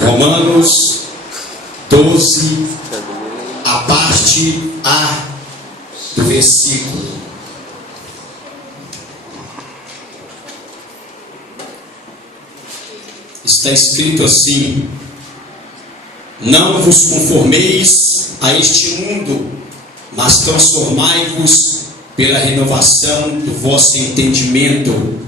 Romanos 12, a parte A do versículo. Está escrito assim: não vos conformeis a este mundo, mas transformai-vos pela renovação do vosso entendimento,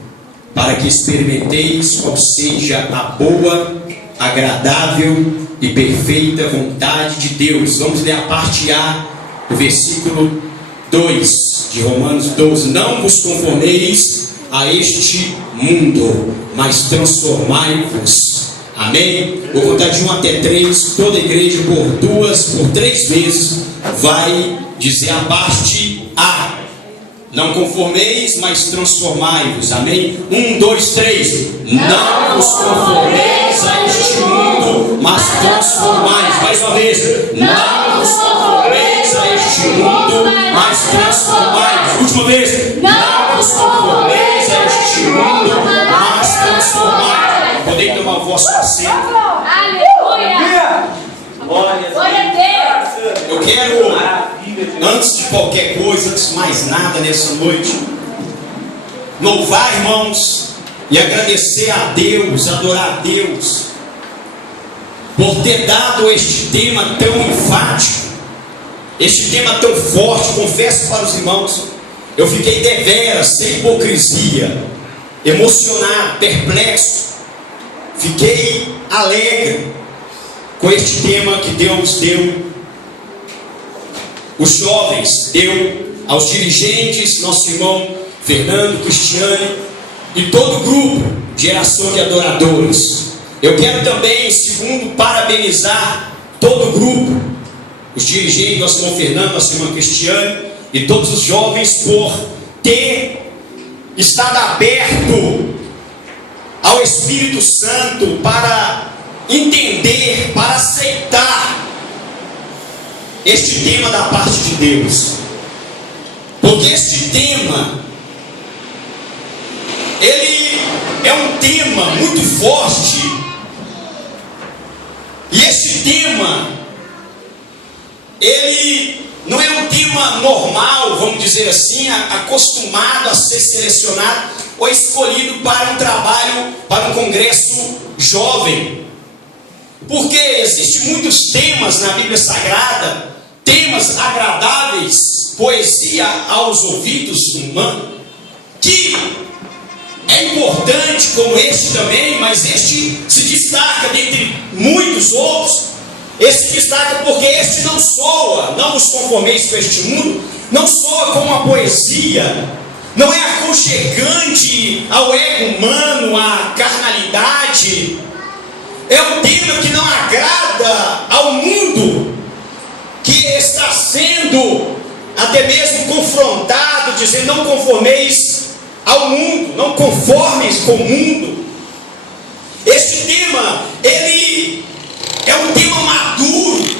para que experimenteis qual seja a boa, agradável e perfeita vontade de Deus. Vamos ler a parte A do versículo 2 de Romanos 12. Não vos conformeis a este mundo, mas transformai-vos. Amém? Vou contar de 1 até 3. Toda a igreja por 3 vezes vai dizer a parte A. Não conformeis, mas transformai-vos. Amém? 1, 2, 3. Não vos conformeis a este mundo, mas transformai-vos. Mais uma vez. Não vos conformeis a este mundo, mas transformai-vos. Última vez. Não vos conformeis a este mundo, mas transformai-vos. Podem tomar o vosso assento. Aleluia! Glória a Deus! Eu quero, antes de qualquer coisa, antes de mais nada nessa noite, louvar, irmãos, e agradecer a Deus, adorar a Deus, por ter dado este tema tão enfático, este tema tão forte. Confesso para os irmãos, eu fiquei deveras, sem hipocrisia, emocionado, perplexo, fiquei alegre com este tema que Deus deu. Os jovens deu aos dirigentes, nosso irmão Fernando, Cristiane e todo o grupo, geração de adoradores. Eu quero também, segundo, parabenizar todo o grupo, os dirigentes, nosso irmão Fernando, nossa irmã Cristiane e todos os jovens, por ter estado aberto ao Espírito Santo para entender, para aceitar este tema da parte de Deus. Porque este tema, ele é um tema muito forte. E este tema, ele não é um tema normal, vamos dizer assim, acostumado a ser selecionado ou escolhido para um trabalho, para um congresso jovem. Porque existem muitos temas na Bíblia Sagrada, temas agradáveis, poesia aos ouvidos humanos, que é importante, como este também, mas este se destaca dentre muitos outros. Este se destaca porque este não soa, não vos conformeis com este mundo, não soa como uma poesia, não é aconchegante ao ego humano, à carnalidade. É um tema que não agrada ao mundo, que está sendo até mesmo confrontado, dizendo: não conformeis ao mundo, não conformeis com o mundo. Este tema, ele é um tema maduro,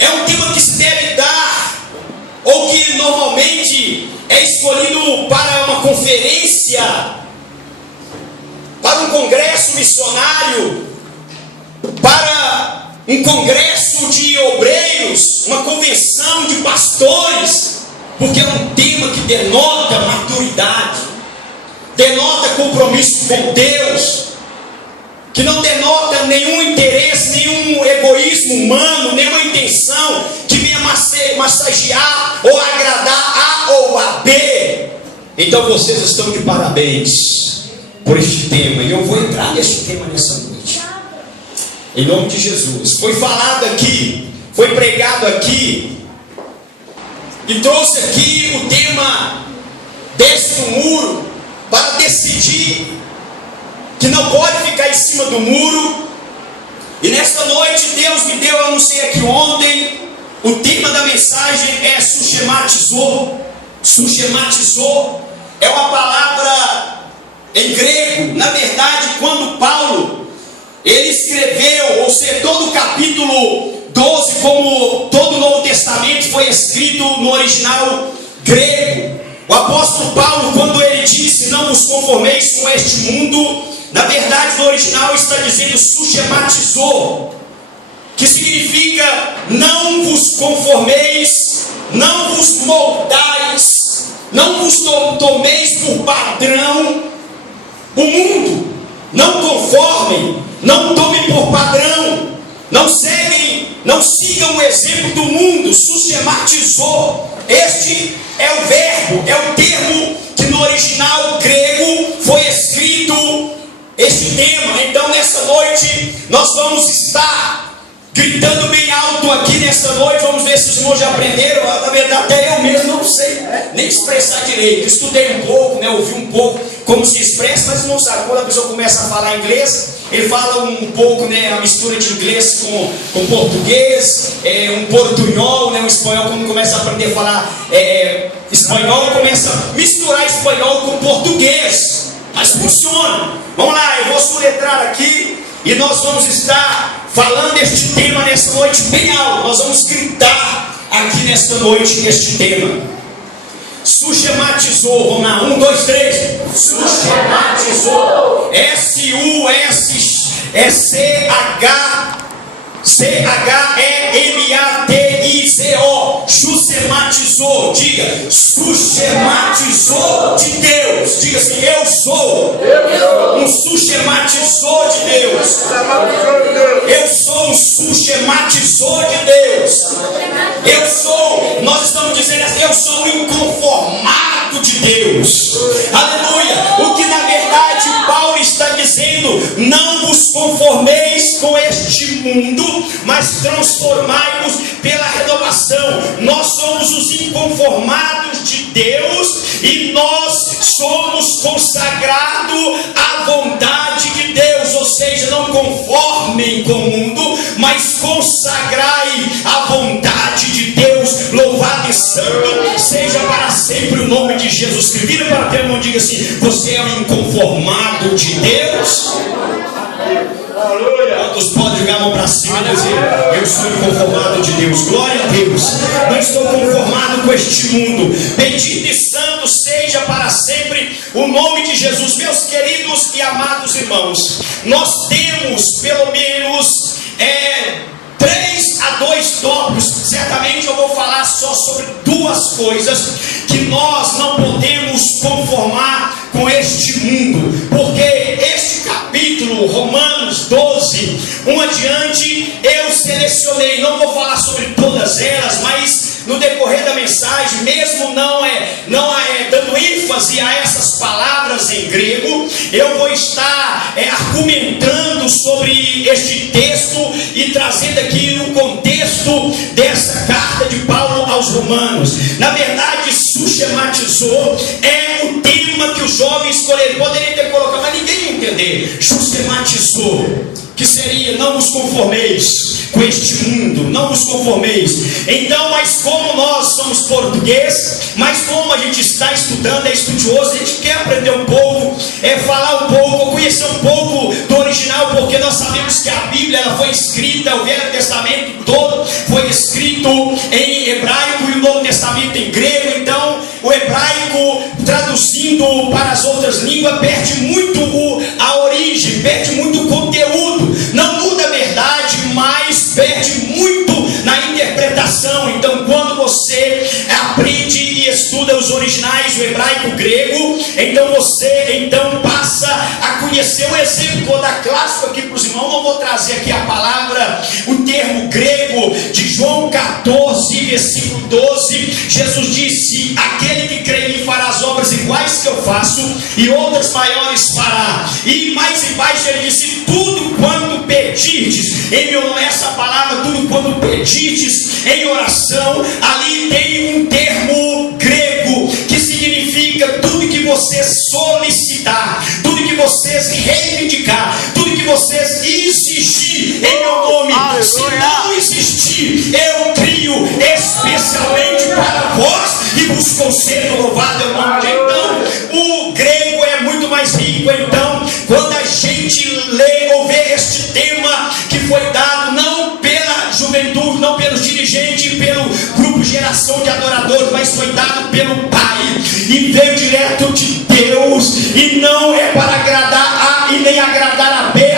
é um tema que se deve dar, ou que normalmente é escolhido para uma conferência, para um congresso missionário, para um congresso de obreiros, uma convenção de pastores, porque é um tema que denota maturidade, denota compromisso com Deus, que não denota nenhum interesse, nenhum egoísmo humano, nenhuma intenção que venha massagear ou agradar A ou a B. Então vocês estão de parabéns por este tema, e eu vou entrar neste tema nessa noite, em nome de Jesus. Foi falado aqui, foi pregado aqui, e trouxe aqui o tema: desce do muro, para decidir que não pode ficar em cima do muro. E nesta noite Deus me deu, eu anunciei aqui ontem, o tema da mensagem é sugematizou. Sugematizou é uma palavra em grego. Na verdade, quando Paulo ele escreveu, ou seja, todo o capítulo 12, como todo o Novo Testamento, foi escrito no original grego. O apóstolo Paulo, quando ele disse: não vos conformeis com este mundo, na verdade no original está dizendo suschematizou, que significa não vos conformeis, não vos moldais, não vos tomeis por padrão o mundo, não conformem, não tomem por padrão, não sigam o exemplo do mundo. Suschematizou, este é o verbo, é o termo que no original grego foi escrito este tema. Então nessa noite nós vamos estar gritando bem alto aqui nessa noite. Vamos ver se os irmãos já aprenderam. Na verdade até eu mesmo não sei nem expressar direito. Estudei um pouco, ouvi um pouco como se expressa, mas não sabe. Quando a pessoa começa a falar inglês, ele fala um pouco, a mistura de inglês com português, um portunhol, um espanhol. Quando começa a aprender a falar espanhol, começa a misturar espanhol com português, mas funciona. Vamos lá, eu vou soletrar aqui e nós vamos estar falando este tema nessa noite bem alto. Nós vamos gritar aqui nesta noite este tema. Suschematizou, vamos lá, 1, 2, 3. Suschematizou. S-U-S-C-H-E-M-A-T-I-Z-O. Suschematizou, diga, suschematizou de Deus. Diga assim, eu sou um suschematizou de Deus. Eu sou um suschematizou de Deus. Nós estamos dizendo assim, eu sou um inconformado de Deus. Aleluia. O que na verdade Paulo está dizendo: não vos conformeis com este mundo, mas transformai-vos pela renovação. Nós somos os inconformados de Deus e nós somos consagrados à vontade de Deus. Ou seja, não conformem com o mundo, mas consagrai a vontade de Deus. Louvado e santo seja para sempre o nome de Jesus Cristo. Vira para a irmão e diga assim: você é o inconformado de Deus? Quantos podem jogar a mão para cima e dizer: eu sou inconformado de Deus? Glória a Deus. Não estou conformado com este mundo. Bendito e santo seja para sempre o nome de Jesus. Meus queridos e amados irmãos, nós temos pelo menos 3 a 2 tópicos. Certamente eu vou falar só sobre 2 coisas que nós não podemos conformar com este mundo, porque este capítulo, Romanos 12, 1 adiante, eu selecionei. Não vou falar sobre todas elas, mas no decorrer da mensagem, mesmo não dando ênfase a essas palavras em grego, eu vou estar argumentando sobre este texto e trazendo aqui o contexto dessa carta de Paulo aos Romanos. Na verdade, suschematizou é o tema que os jovens escolheram. Poderia ter colocado, mas ninguém ia entender. Suschematizou, que seria: não vos conformeis com este mundo, não vos conformeis. Então, mas como nós somos português, mas como a gente está estudando, é estudioso, a gente quer aprender um pouco, falar um pouco, conhecer um pouco do original, porque nós sabemos que a Bíblia ela foi escrita, o Velho Testamento todo foi escrito em hebraico e o Novo Testamento em grego. Então o hebraico, traduzindo para as outras línguas, perde muito a origem, perde muito o conteúdo. Não muda a verdade, mas perde muito na interpretação. Então quando você aprende e estuda os originais, o hebraico, o grego, então você passa a conhecer o exemplo. Vou dar clássico aqui para os irmãos. Não vou trazer aqui a palavra, o termo grego de João 14, versículo 12. Jesus disse: aquele que crê em mim fará as obras iguais que eu faço, e outras maiores fará. E mais embaixo ele disse: tudo quanto pedirdes em meu nome. Essa palavra, tudo quanto pedirdes em oração, ali tem um termo grego que significa tudo que vocês solicitar, tudo que vocês reivindicar, tudo que vocês exigir em meu nome. Se não existir, eu crio especialmente para vós e vos concedo. Louvado é o nome de Deus. Então o grego é muito mais rico. Então quando a gente lê ou vê este tema que foi dado não pela juventude, não pelos dirigentes, pelo grupo Geração de Adoradores, mas foi dado pelo Pai e veio direto de Deus, e não é para agradar A e nem agradar a B,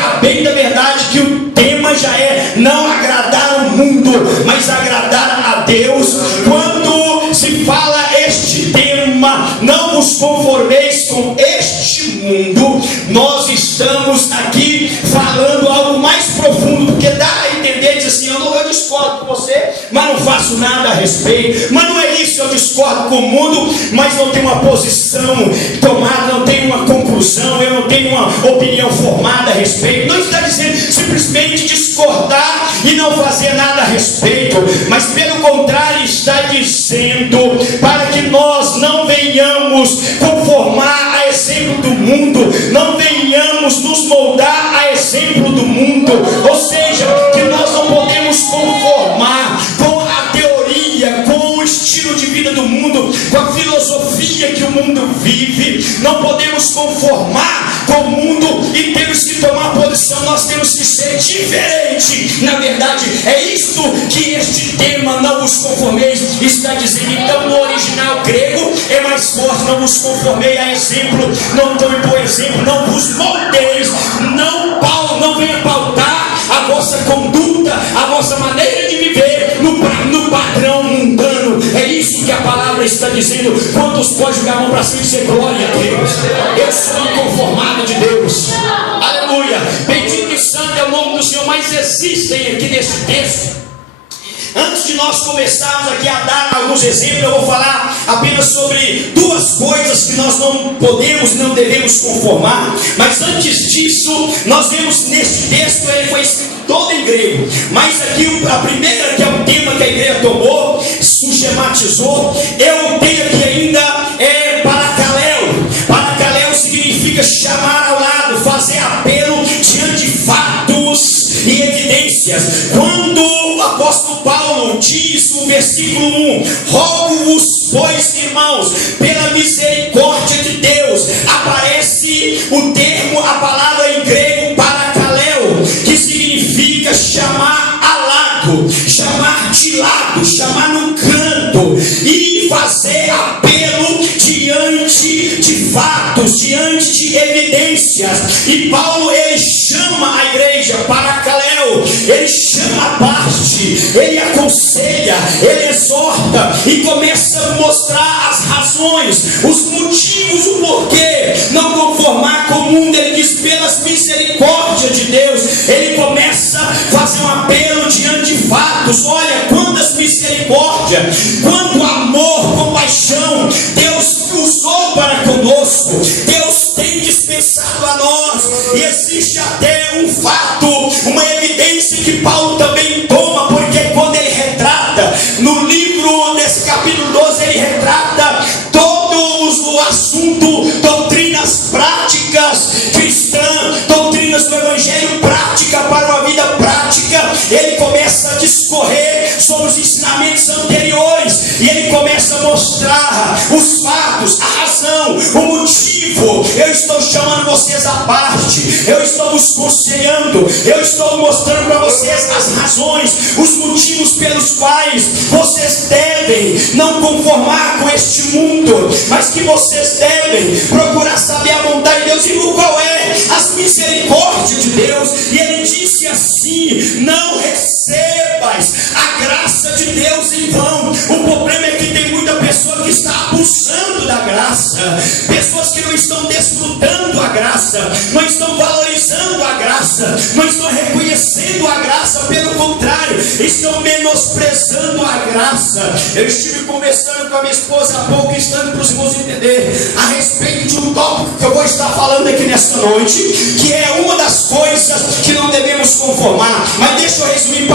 estamos aqui falando algo mais profundo, porque dá a entender, diz assim, eu discordo com você, mas não faço nada a respeito. Mas não é isso, eu discordo com o mundo, mas não tenho uma posição tomada, não tenho uma conclusão, eu não tenho uma opinião formada a respeito. Não está dizendo simplesmente discordar e não fazer nada a respeito, mas pelo contrário está dizendo para que nós não venhamos conformar a exemplo do mundo, não venhamos nos moldar a exemplo do mundo, ou seja, que nós não podemos conformar com a teoria, com o estilo de vida do mundo, com a filosofia que o mundo vive. Não podemos conformar com o mundo e temos que tomar posição, nós temos que ser diferente. Na verdade, é isto que este tema, não vos conformeis, está dizendo. Então, no original grego é mais forte: não vos conformei a exemplo, não tome por exemplo, não vos moldeis. Paulo não venha pautar a vossa conduta, a vossa maneira de viver no padrão mundano. É isso que a palavra está dizendo. Quantos podem jogar a mão para cima e dizer glória a Deus? Eu sou inconformado de Deus. Aleluia. Bendito e santo é o nome do Senhor. Mas existem aqui nesse texto, antes de nós começarmos aqui a dar alguns exemplos, eu vou falar apenas sobre duas coisas que nós não podemos e não devemos conformar. Mas antes disso, nós vemos neste texto, ele foi escrito todo em grego, mas aqui a primeira, que é o tema que a igreja tomou, sistematizou, eu tenho aqui ainda paracaléu. Paracaléu significa chamar ao lado, fazer apelo diante de fatos e evidências. Quando o apóstolo Paulo diz no versículo 1: rogo-vos, pois, irmãos, pela misericórdia de Deus, aparece o termo, a palavra em grego paracaléu, que significa chamar a lado, chamar de lado, chamar no canto e fazer apelo diante de fatos, diante de evidências. E Paulo, ele chama a igreja paracaléu, ele chama a parte, ele aconselha, ele exorta e começa a mostrar as razões, os motivos, o porquê não conformar com o mundo. Ele diz: pelas misericórdias de Deus. Ele começa a fazer um apelo diante de fatos. Olha quantas misericórdias, quanto amor, compaixão Deus usou para conosco. Deus tem dispensado a nós, e existe até um fato, uma evidência que Paulo também toma, porque quando ele retrata no livro desse capítulo 12, ele retrata todo o assunto, doutrinas práticas cristãs, doutrinas do evangelho, prática para uma vida prática. Ele começa a discorrer sobre os ensinamentos anteriores, e ele começa a mostrar os fatos, a razão, o motivo. Eu estou chamando vocês à parte, eu estou vos conselhando, eu estou mostrando para vocês as razões, os motivos pelos quais vocês devem não conformar com este mundo, mas que vocês devem procurar saber a vontade de Deus. E qual é? As misericórdias de Deus. E ele disse assim: não recebais a graça de Deus em vão. O problema é que tem muita pessoa que está abusando da graça, pessoas que não estão desfrutando a graça, não estão valorizando a graça, não estão reconhecendo a graça, pelo contrário, estão menosprezando a graça. Eu estive conversando com a minha esposa há pouco instante, para os irmãos entenderem, a respeito de um tópico que eu vou estar falando aqui nesta noite, que é uma das coisas que não devemos conformar. Mas deixa eu resumir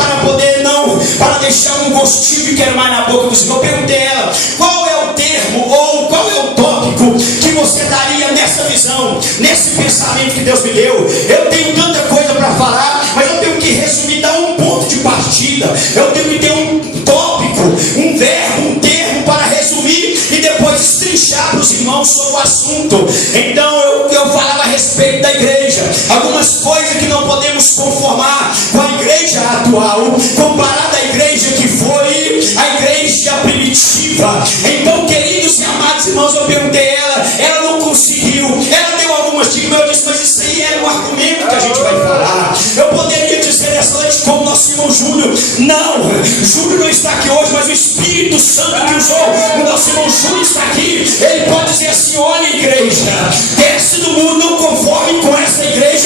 para deixar um gostinho de quero mais na boca do Senhor. Eu perguntei a ela: qual é o termo ou qual é o tópico que você daria nessa visão, nesse pensamento que Deus me deu? Eu tenho tanta coisa para falar, mas eu tenho que resumir, dar um ponto de partida. Eu tenho que ter um tópico, um verbo, um termo para resumir e depois destrinchar para os irmãos sobre o assunto. Então eu falava a respeito da igreja, algumas coisas que não podemos conformar com a igreja atual, comparada à igreja que foi a igreja primitiva. Então, queridos e amados irmãos, eu perguntei a ela não conseguiu, ela deu algumas dicas, eu disse: mas isso aí era um argumento que a gente vai falar. Eu poderia dizer nessa noite, como nosso irmão Júlio: não, Júlio não está aqui hoje, mas o Espírito Santo que usou o nosso irmão Júlio está aqui. Ele pode dizer assim: olha, igreja, desce do mundo, não conforme com essa igreja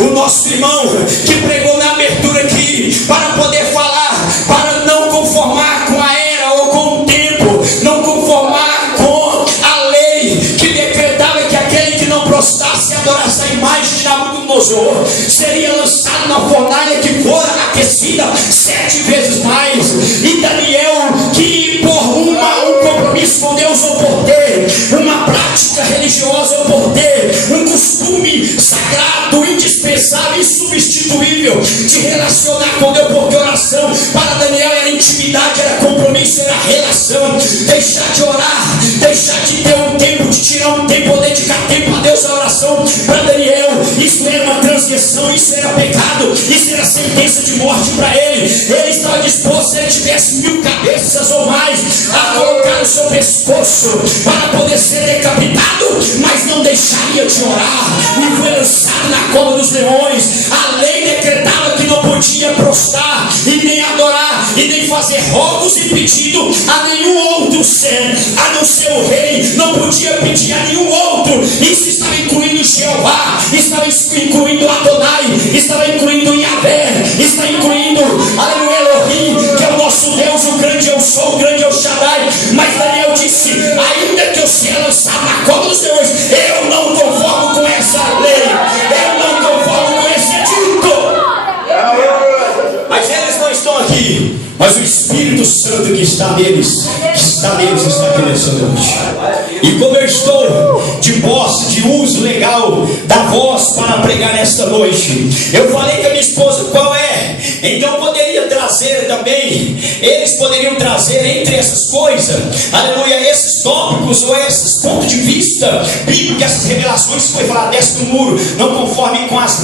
o nosso irmão que pregou na abertura aqui, para poder falar, para não conformar com a era ou com o tempo, não conformar com a lei que decretava que aquele que não prostrasse e adorasse a imagem de Nabucodonosor seria lançado na fornalha que fora aquecida 7 vezes mais. E Daniel, que por um compromisso com Deus, ou por ter uma prática religiosa, ou por ter um costume sagrado, indispensável, insubstituível de relacionar com Deus, porque oração para Daniel era intimidade, era compromisso, era relação. Deixar de orar, deixar de ter um tempo, de tirar um tempo, ou dedicar tempo a Deus, a oração para Daniel, isso era uma transgressão, isso era pecado, isso era sentença de morte para ele. Ele estava disposto, se ele tivesse 1000 cabeças ou mais, a colocar no seu pescoço para poder ser decapitado, mas não deixaria de orar, e foi lançado na cova dos leões. A lei decretava que não podia prostrar e nem adorar e nem fazer rogos e pedido a nenhum outro ser, a não ser o rei. Não podia pedir a nenhum outro. Isso estava incluindo Jeová, estava incluindo Adonai, estava incluindo Yahvé, está incluindo, aleluia, Elohim, que é o nosso Deus, o grande eu sou, o grande El Shaddai. Mas Daniel disse: ainda que eu seja lançado na cova dos leões, eu não conformo com essa lei, eu não conformo com esse edito. Mas eles não estão aqui, mas o Espírito Santo que está neles, está aqui nessa noite. E como eu estou de posse, de uso legal da voz para pregar nesta noite, eu falei com a minha esposa qual é. Então poderia trazer também, eles poderiam trazer entre essas coisas, aleluia, esses tópicos ou esses pontos de vista bíblicos, essas revelações que foi falado, desce do muro, não conforme com as